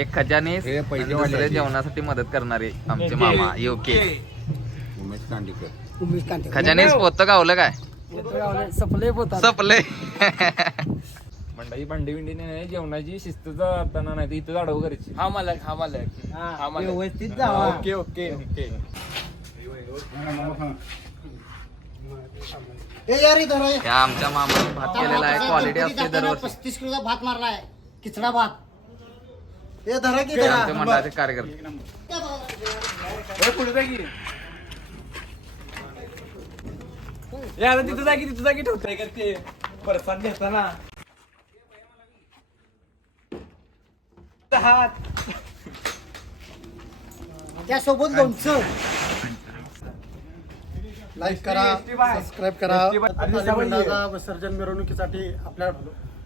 एक खजानीस दुसरे जेवणासाठी मदत करणारे आमचे मामा योके उमेश कांडेकर. खजानीस पोत गावलं काय सपले मंडळी भांडी बिंडी नाही जेवणाची शिस्त जाताना नाही इथं अडव करायची. हा मालक व्यवस्थित जावा. Okay okay okay. या आमच्या मामाने भात केलेला आहे. क्वालिटी असते दरवर्षी. 35 किलोचा भात मारलाय किचडा भात. हे धरा की हे आमच्या मंडळाचे कार्यकर्ते. पुढे जागी आता तिथं जागी ठेवताय का ते परसाद घेताना त्यासोबत लोणचं. लाईक करा, सबस्क्राईब करा. मंडळाचा विसर्जन मिरवणुकीसाठी आपल्या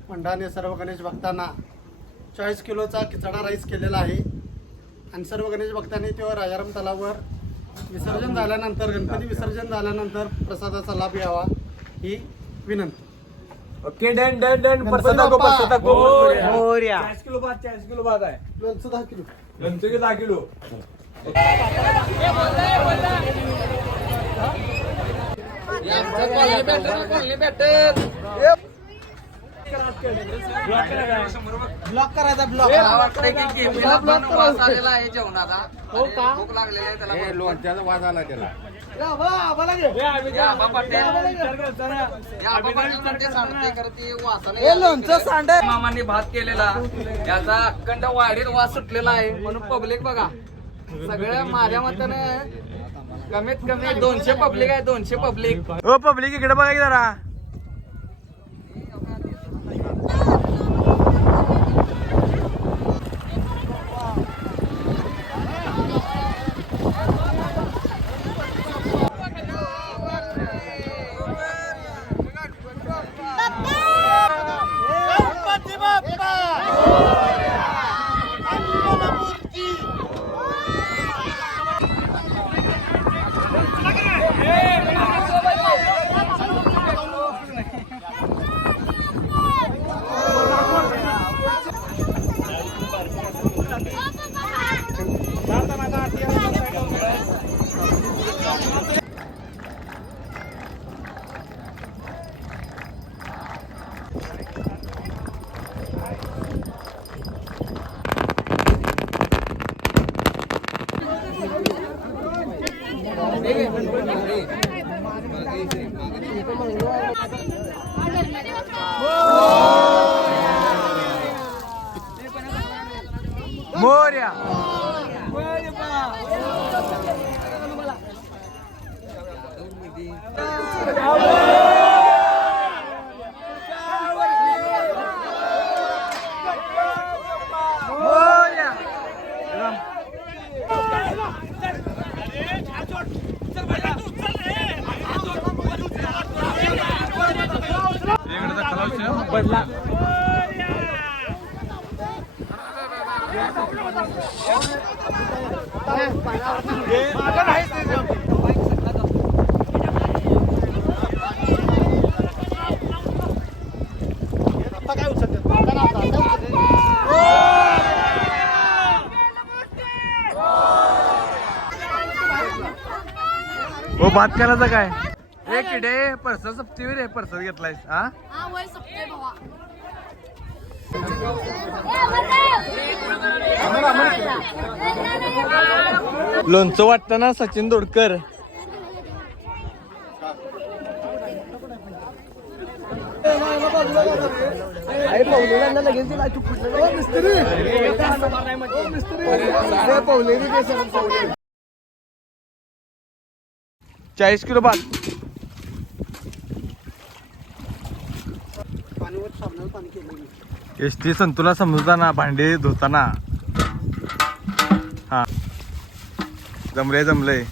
मंडळाने सर्व गणेश भक्तांना 40 किलोचा खिचडा राईस केलेला आहे आणि सर्व गणेश भक्तांनी तेव्हा राजाराम तलावावर विसर्जन झाल्यानंतर गणपती विसर्जन झाल्यानंतर प्रसादाचा लाभ घ्यावा ही विनंती. Okay done done done. परसाद दाखव परसाद दाखव. 40 किलो भात 40 किलो भात आहे. लोणचं 10 किलो. लोणचं 10 किलो. ब्लॉक करायचा ब्लॉक. आलेला आहे जेवणाचा. भूक लागलेली आहे त्याला. लोणच्याचा वाज आला त्याला. मामांनी भात केलेला याचा अखंड वाढीत वास सुटलेला आहे म्हणून पब्लिक बघा सगळ्या माझ्या मताने कमीत कमी 200 पब्लिक आहे. 200 पब्लिक. ओ पब्लिक इकडे बघा की जरा. मोर्या. पडला. हो भात करायचा काय रे किडे परसा सप्ती रे परसा घेतलायस. हा लोणचं वाटतं ना सचिन दोडकर. चाळीस किलो भात. एसटी संतुला समजताना भांडे धुताना. हा जमले